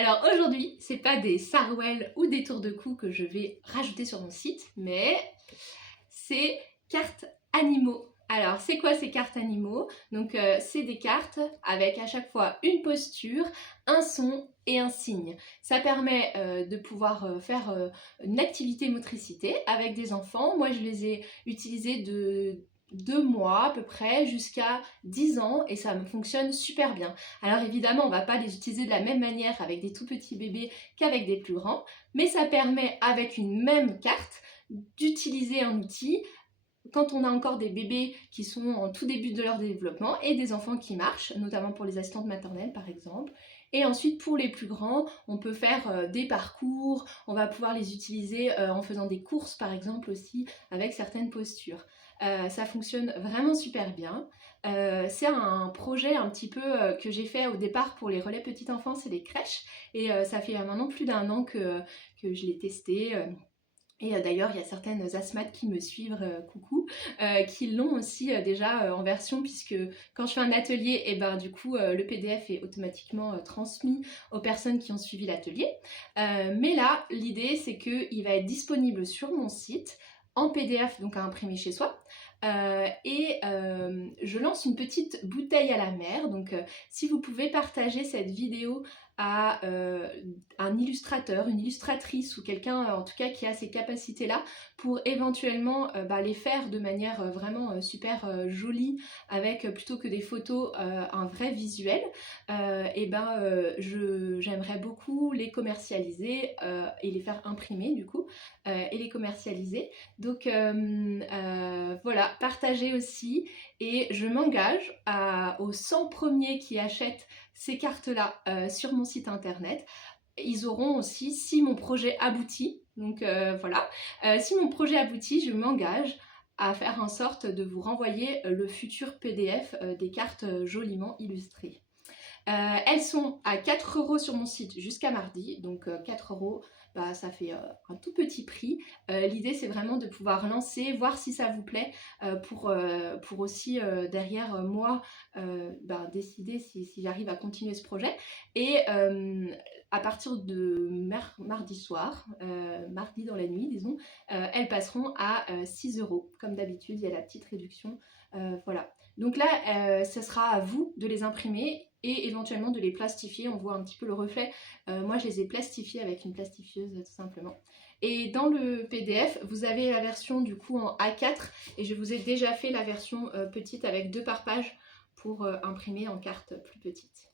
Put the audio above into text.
Alors aujourd'hui, c'est pas des sarouels ou des tours de cou que je vais rajouter sur mon site, mais c'est cartes animaux. Alors c'est quoi ces cartes animaux? Donc c'est des cartes avec à chaque fois une posture, un son et un signe. Ça permet de pouvoir faire une activité motricité avec des enfants. Moi je les ai utilisées de 2 mois à peu près jusqu'à 10 ans et ça me fonctionne super bien. Alors évidemment on va pas les utiliser de la même manière avec des tout petits bébés qu'avec des plus grands, mais ça permet avec une même carte d'utiliser un outil quand on a encore des bébés qui sont en tout début de leur développement et des enfants qui marchent, notamment pour les assistantes maternelles par exemple. Et ensuite pour les plus grands, on peut faire des parcours, on va pouvoir les utiliser en faisant des courses par exemple aussi avec certaines postures. Ça fonctionne vraiment super bien. C'est un projet un petit peu que j'ai fait au départ pour les relais petite enfance et les crèches et ça fait maintenant plus d'1 an que je l'ai testé. Et d'ailleurs, il y a certaines asthmates qui me suivent, coucou, qui l'ont aussi déjà en version, puisque quand je fais un atelier, et ben du coup, le PDF est automatiquement transmis aux personnes qui ont suivi l'atelier. Mais là, l'idée, c'est qu'il va être disponible sur mon site, en PDF, donc à imprimer chez soi. Je lance une petite bouteille à la mer, donc si vous pouvez partager cette vidéo à un illustrateur, une illustratrice ou quelqu'un en tout cas qui a ces capacités-là pour éventuellement les faire de manière vraiment super jolie avec plutôt que des photos un vrai visuel, j'aimerais beaucoup les commercialiser et les faire imprimer du coup et les commercialiser. Donc voilà, partagez aussi et je m'engage aux 100 premiers qui achètent ces cartes-là sur mon site internet. Ils auront aussi, si mon projet aboutit, donc voilà, si mon projet aboutit, je m'engage à faire en sorte de vous renvoyer le futur PDF des cartes joliment illustrées. Elles sont à 4 € sur mon site jusqu'à mardi, donc 4 €, ça fait un tout petit prix. L'idée c'est vraiment de pouvoir lancer, voir si ça vous plaît, pour aussi derrière moi décider si j'arrive à continuer ce projet. Et à partir de mardi soir, mardi dans la nuit disons, elles passeront à 6 €. Comme d'habitude, il y a la petite réduction, voilà. Donc là, ce sera à vous de les imprimer et éventuellement de les plastifier. On voit un petit peu le reflet. Moi, je les ai plastifiés avec une plastifieuse tout simplement. Et dans le PDF, vous avez la version du coup en A4 et je vous ai déjà fait la version petite avec 2 par page pour imprimer en carte plus petite.